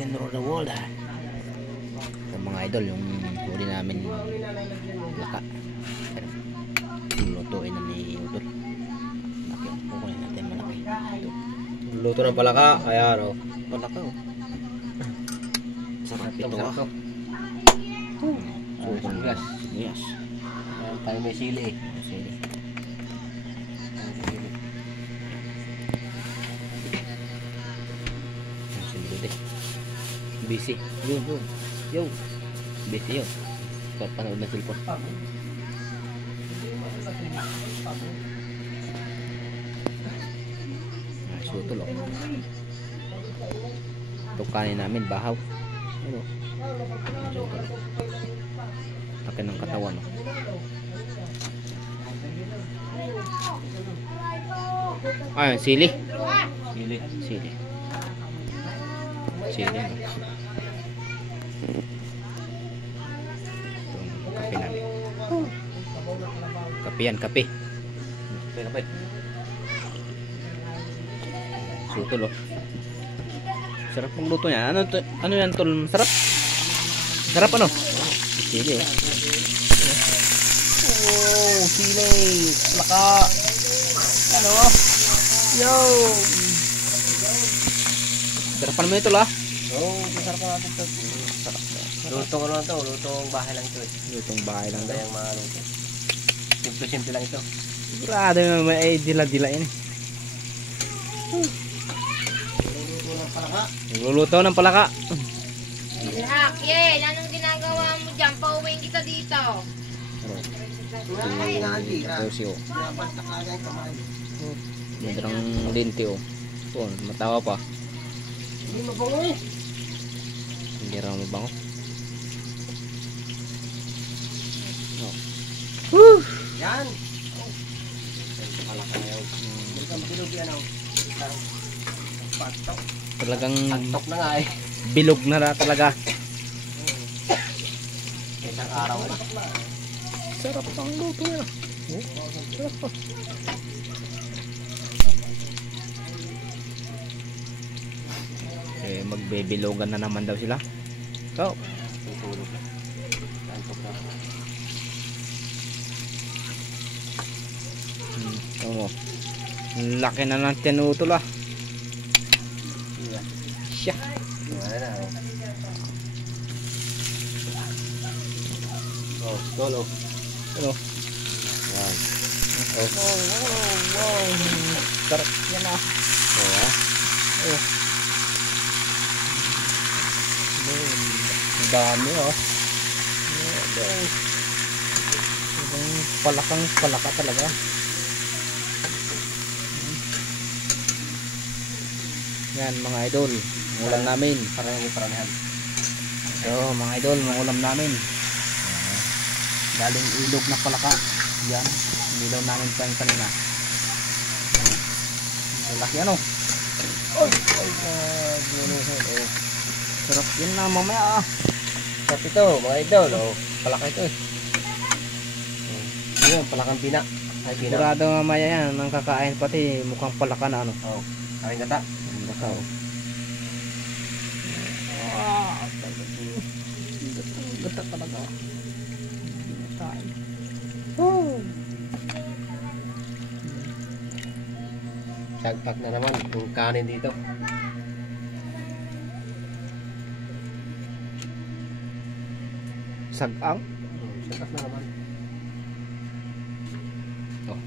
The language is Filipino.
and roll the world. So, mga idol, yung huli namin laka. Lutuin na ni Udol. Kukunin natin malaki. Ito. Luto ng palaka. Ayan o. Palaka o. Sarap ito ah. Sibuyas. Sibuyas. Ayan tayo may sili. Sili. Busy. Yun. Yo. Busy yun. Panood ng cellphone. Sutol oh. Ito kanin namin, bahaw. Ano? Sutol. Takin ng katawan oh. Ayun, sili. Sili. Sili. Kape namin. Kape yan, kape. Kape. Sutol oh. Sarap ng luto niya. Ano yan tol? Sarap. Sarap ano? Sili oh. Oh, sili. Laka. Ano? Yo. Sarap pa naman ito lah. Oo, masarap na natin ito. Sarap. Lutong ano ito? Lutong bahay lang ito eh. Lutong bahay lang daw. Yung mga luto. Simple lang ito. Sigurado naman may dila-dila yan eh. Nagluluto ng palaka. Hak, yay! Anong ginagawa mo dyan? Pauwiin kita dito. Kasi oh. Madrang linti oh. Oh, matawa pa. Hindi mabango eh. Hindi raw mabango. Oh. Yan. Bilog yan oh. Talagang Antok na nga eh. bilog na talaga. Isang araw na. Sarap pang luto yan. Sarap pa. Eh, magbebilogan na naman daw sila. So, Tutulog na. Antok na. mo. Laki na ng tinutol ah. Siya. Wala na oh. Oh, tolo. Ano? Yan. Oh. Wow. Sarap yan ah. Oh, ha? Oh. Ang dami oh. Palaka talaga. Yan mga idol, ang ulam namin. Paramihan. So mga idol, ang ulam namin. Galing ilog na palaka. Yan, nilaw namin pa yung kanina. Laki ano. Oy, sarap yun na mamaya ah. Sarap ito, mga idol. Oh, palaka ito eh. Yun, palakang pina. Ay, pina. Sigurado mamaya yan, ang kakain pati mukhang palaka na ano. Oh, kain gata. Bakaw. Gata talaga. Sagpak na naman yung kanin dito. Sagang. Sagpak na naman. Oh.